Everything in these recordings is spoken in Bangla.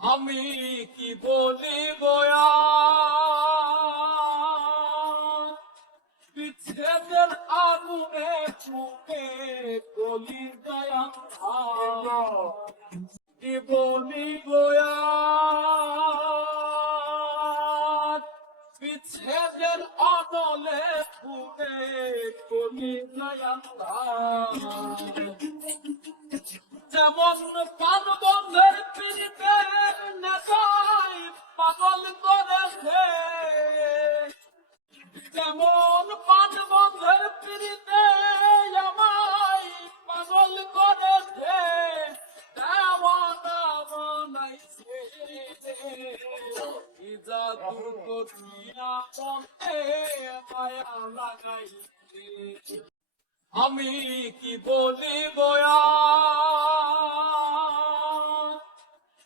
আমি কি আর? বিচ্ছেদের আগুনে চুকে গলি দয়া কি আর? বিচ্ছেদের অনলে ফুলে গলি দয়া যেমন পান জাদু আমি কি বলিব আর?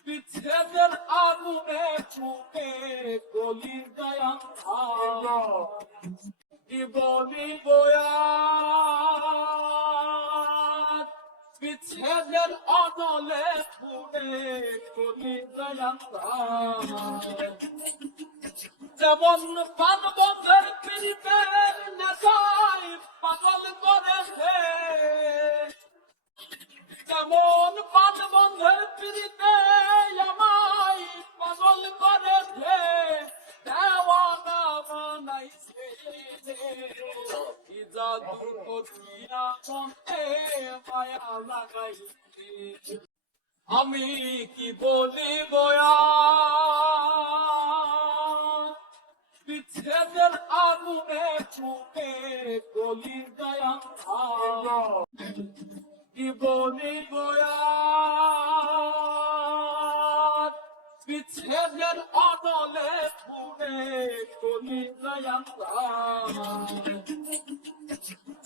বিচ্ছেদের আগুনে চুকে গলি দয়া কি বলিব আর? বিচ্ছেদের অনলে ফুলে গলি দয়া যেমন পান বন্ধের পিড়িতে নেশায় পাগল করেছে যেমন পান বন্ধের পিড়িতে আমায় পাগল করেছে দেওয়ানা বানাইছে কি জাদু করিয়া মনে মায়া আমি কি বলিব আর? আগুনে গলির দয়া কি বলিব বিচ্ছেদের অনলে ফুলে গলির দয়া।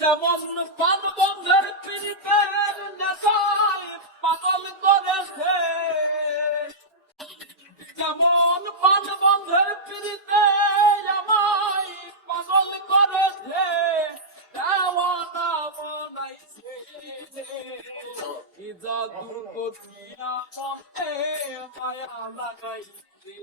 যেমন পান জাদু করিয়া মায়া লাগাইছে।